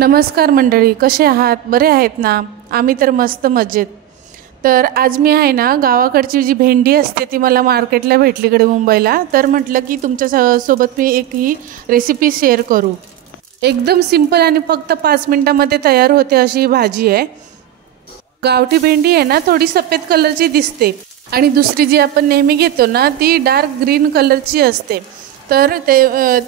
नमस्कार मंडळी, कसे आहात? बरे आहेत ना? आम्ही तर मस्त मजेत. तर आज मी आहे ना, गावाकडची जी भेंडी असते ती मला मार्केटला भेटली इकडे मुंबईला. तर म्हटलं की तुमच्या सोबत मी एक ही रेसिपी शेअर करू. एकदम सिंपल आणि फक्त 5 मिनिटांमध्ये तयार होते अशी ही भाजी आहे. गावठी भेंडी आहे ना, थोडी सफेद कलरची दिसते आणि दुसरी जी आपण नेहमी घेतो ना ती डार्क ग्रीन कलरची असते. तर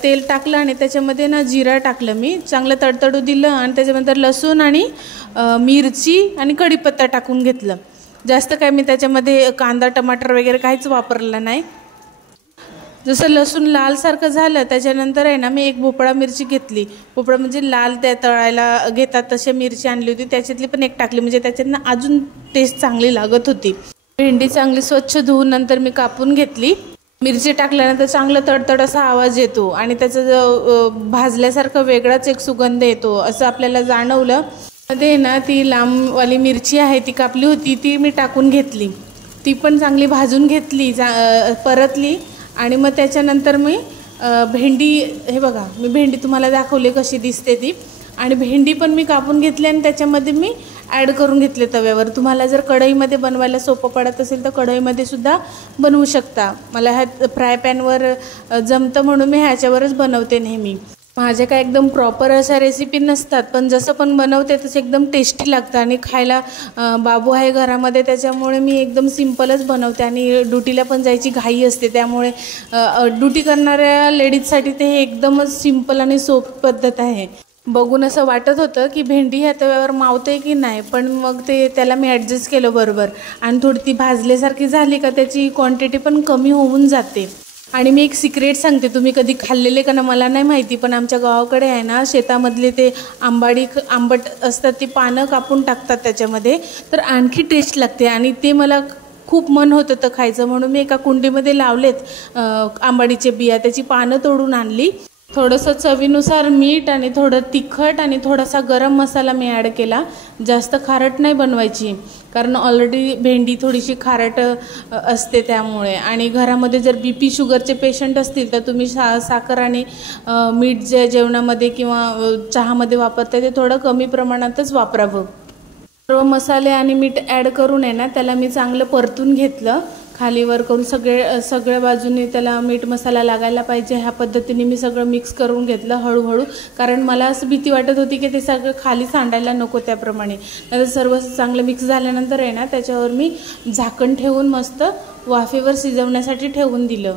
तेल टाकलं आणि त्याच्यामध्ये ना जिरा टाकलं, मी चांगलं तडतडू दिलं आणि त्याच्यानंतर लसूण आणि मिरची आणि कढीपत्ता टाकून घेतलं. जास्त काय मी त्याच्यामध्ये कांदा टमाटर वगैरे काहीच वापरलं नाही. जसं लसूण लालसारखं झालं त्याच्यानंतर आहे ना मी एक भोपळा मिरची घेतली. भोपळा म्हणजे लाल त्या तळायला घेतात तशी मिरची आणली होती, त्याच्यातली पण एक टाकली म्हणजे त्याच्यातनं अजून टेस्ट चांगली लागत होती. भेंडी चांगली स्वच्छ धुवून नंतर मी कापून घेतली. मिरची टाकल्यानंतर चांगलं तडतड असा आवाज येतो आणि त्याचा जो भाजल्यासारखं वेगळाच एक सुगंध येतो असं आपल्याला जाणवलं. मध्ये ना ती लांबवाली मिरची आहे ती कापली होती ती मी टाकून घेतली. ती पण चांगली भाजून घेतली, परतली आणि मग त्याच्यानंतर मी भेंडी, हे बघा मी भेंडी तुम्हाला दाखवली कशी दिसते ती, आणि भेंडी पण मी कापून घेतली आणि त्याच्यामध्ये मी ॲड करून घेतले तव्यावर. तुम्हाला जर कढईमध्ये बनवायला सोपं पडत असेल तर कढईमध्ये सुद्धा बनवू शकता. मला ह्या फ्राय पॅनवर जमतं म्हणून मी ह्याच्यावरच बनवते नेहमी. माझ्या काय एकदम प्रॉपर अशा रेसिपी नसतात, पण जसं पण बनवते तसं एकदम टेस्टी लागतं. आणि खायला बाबू आहे घरामध्ये त्याच्यामुळे मी एकदम सिंपलच बनवते आणि ड्युटीला पण जायची घाई असते, त्यामुळे ड्युटी करणाऱ्या लेडीजसाठी ते हे एकदमच सिंपल आणि सोपी पद्धत आहे. बघून असं वाटत होतं की भेंडी ह्या तव्यावर मावते की नाही, पण मग त्याला मी ॲडजस्ट केलं बरोबर. आणि थोडी ती भाजल्यासारखी झाली का त्याची क्वांटिटी पण कमी होऊन जाते. आणि मी एक सिक्रेट सांगते, तुम्ही कधी खाल्लेले का ना मला नाही माहिती, पण आमच्या गावाकडे आहे ना शेतामधले ते आंबट असतात ती पानं कापून टाकतात त्याच्यामध्ये, तर आणखी टेस्ट लागते. आणि ते मला खूप मन होतं तर खायचं म्हणून मी एका कुंडीमध्ये लावलेत आंबाडीचे बिया, त्याची पानं तोडून आणली. थोडंसं चवीनुसार मीठ आणि थोडं तिखट आणि थोडासा गरम मसाला मी ॲड केला. जास्त खारट नाही बनवायची कारण ऑलरेडी भेंडी थोडीशी खारट असते त्यामुळे. आणि घरामध्ये जर BP शुगरचे पेशंट असतील तर तुम्ही साखर आणि मीठ जे जेवणामध्ये किंवा चहामध्ये वापरते ते थोडं कमी प्रमाणातच वापरावं. सर्व मसाले आणि मीठ ॲड करून आहे ना त्याला मी चांगलं परतून घेतलं, खालीवर करून सगळ्या बाजूनी त्याला मीठ मसाला लागायला पाहिजे ह्या पद्धतीने मी सगळं मिक्स करून घेतलं हळूहळू. कारण मला असं भीती वाटत होती की ते सगळं खाली सांडायला नको, त्याप्रमाणे. नंतर सर्व चांगलं मिक्स झाल्यानंतर आहे ना त्याच्यावर मी झाकण ठेवून मस्त वाफेवर शिजवण्यासाठी ठेवून दिलं.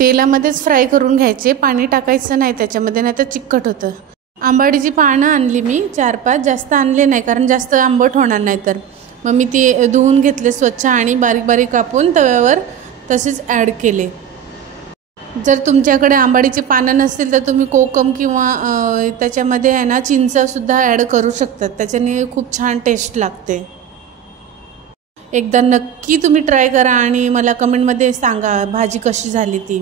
तेलामध्येच फ्राय करून घ्यायचे, पाणी टाकायचं नाही त्याच्यामध्ये, नाही तर चिकट होतं. आंबाडीची पानं आणली मी 4-5, जास्त आणले नाही कारण जास्त आंबट होणार नाही. तर मग मी ते धुवून घेतले स्वच्छ आणि बारीक बारीक कापून तव्यावर तसेच ॲड केले. जर तुमच्याकडे आंबाडीची पानं नसतील तर तुम्ही कोकम किंवा त्याच्यामध्ये आहे ना चिंचसुद्धा ॲड करू शकतात, त्याच्याने खूप छान टेस्ट लागते. एकदा नक्की तुम्ही ट्राय करा आणि मला कमेंटमध्ये सांगा भाजी कशी झाली ती.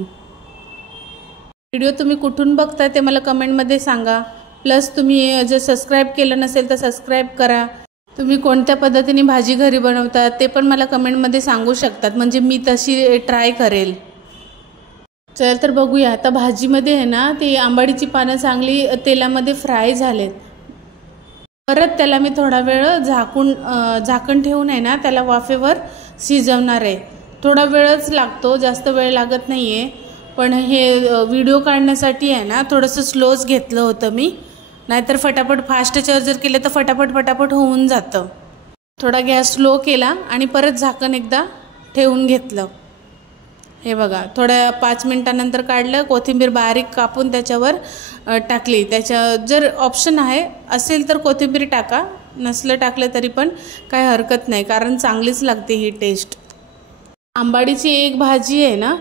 व्हिडिओ तुम्ही कुठून बघता ते मला कमेंटमध्ये सांगा. प्लस तुम्ही जर सबस्क्राईब केलं नसेल तर सबस्क्राईब करा. तुम्ही कोणत्या पद्धतीने भाजी घरी बनवतात ते पण मला कमेंटमध्ये सांगू शकतात, म्हणजे मी तशी ट्राय करेल. चल तर बघूया आता भाजीमध्ये आहे ना ती आंबाडीची पानं चांगली तेलामध्ये फ्राय झालेत. परत त्याला मी थोडा वेळ झाकण ठेवून आहे ना त्याला वाफेवर शिजवणार आहे. थोडा वेळच लागतो, जास्त वेळ लागत नाही आहे. पण हे व्हिडिओ काढण्यासाठी आहे ना थोडंसं स्लोच घेतलं होतं मी, नाहीतर फटाफट फास्ट चार्जर जर केलं तर फटाफट होऊन जातं. थोडा गॅस स्लो केला आणि परत झाकण एकदा ठेवून घेतलं. हे बघा थोड्या 5 मिनिटानंतर काढलं, कोथिंबीर बारीक कापून त्याच्यावर टाकली. जर ऑप्शन आहे असेल तर कोथिंबीर टाका, नसलं टाकलं तरी पण काय हरकत नाही कारण चांगलीच लागते ही टेस्ट. आंबाडीची एक भाजी आहे ना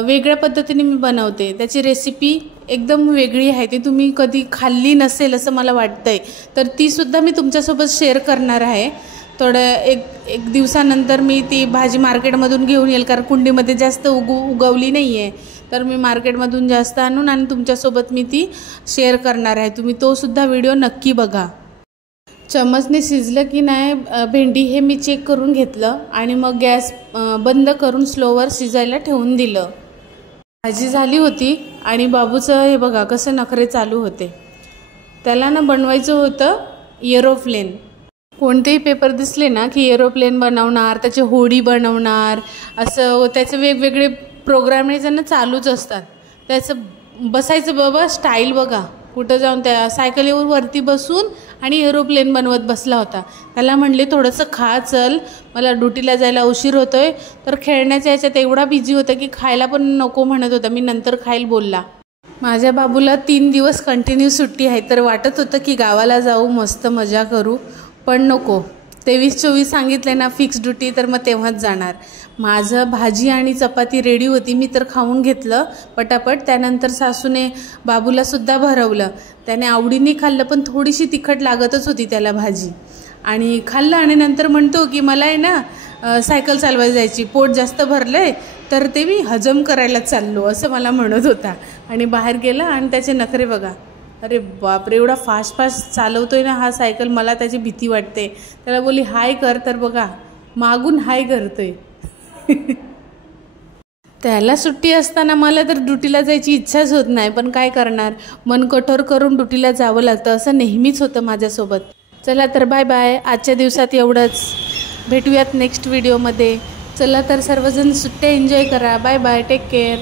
वेगळ्या पद्धतीने मी बनवते, त्याची रेसिपी एकदम वेगळी आहे, ती तुम्ही कधी खाल्ली नसेल असं मला वाटतंय. तर तीसुद्धा मी तुमच्यासोबत शेअर करणार आहे. एक दिवसानंतर मी ती भाजी मार्केटमधून घेऊन येईल कारण कुंडीमध्ये जास्त उगवली नाही आहे, तर मी मार्केटमधून जास्त आणून आणि तुमच्यासोबत मी ती शेअर करणार आहे. तुम्ही तो सुद्धा व्हिडिओ नक्की बघा. चमचने शिजलं की नाही भेंडी हे मी चेक करून घेतलं आणि मग गॅस बंद करून स्लोवर शिजायला ठेवून दिलं. भाजी झाली होती आणि बाबूचं हे बघा कसं नखरे चालू होते. त्याला ना बनवायचं होतं एरोप्लेन. कोणतेही पेपर दिसले ना की एरोप्लेन बनवणार, त्याची होडी बनवणार, असं त्याचे वेगवेगळे प्रोग्राम ना चालूच असतात. त्याचं बसायचं बाबा स्टाईल बघा, कुठं जाऊन त्या सायकलीवर वरती बसून आणि एरोप्लेन बनवत बसला होता. त्याला म्हणले थोडंसं खा, चल मला ड्युटीला जायला उशीर होतोय. तर खेळण्याच्या याच्यात एवढा बिझी होता की खायला पण नको म्हणत होता. मी नंतर खाईल बोलला. माझ्या बाबूला 3 दिवस कंटिन्यू सुट्टी आहे, तर वाटत होतं की गावाला जाऊ, मस्त मजा करू, पण नको. 23-24 सांगितले ना फिक्स ड्युटी, तर मग तेव्हाच जाणार. माझं भाजी आणि चपाती रेडी होती, मी तर खाऊन घेतलं पटापट. त्यानंतर सासूने बाबूलासुद्धा भरवलं. त्याने आवडीने खाल्लं, पण थोडीशी तिखट लागतच होती त्याला भाजी. आणि खाल्लं आणि नंतर म्हणतो की मला आहे ना सायकल चालवायला जायची, पोट जास्त भरलं आहे, तर ते मी हजम करायला चाललो असं मला म्हणत होता. आणि बाहेर गेला आणि त्याचे नखरे बघा. अरे बापरे, एवढा फास्ट चालवतोय ना हा सायकल, मला त्याची भीती वाटते. त्याला बोली हाय कर, तर बघा मागून हाय करतोय. त्याला सुट्टी असताना मला तर ड्युटीला जायची इच्छाच होत नाही, पण काय करणार, मन कठोर करून ड्युटीला जावं लागतं. असं नेहमीच होतं माझ्यासोबत. चला तर बाय बाय, आजच्या दिवसात एवढंच. भेटूयात नेक्स्ट व्हिडिओमध्ये. चला तर सर्वजण सुट्ट्या एन्जॉय करा. Bye bye, take care.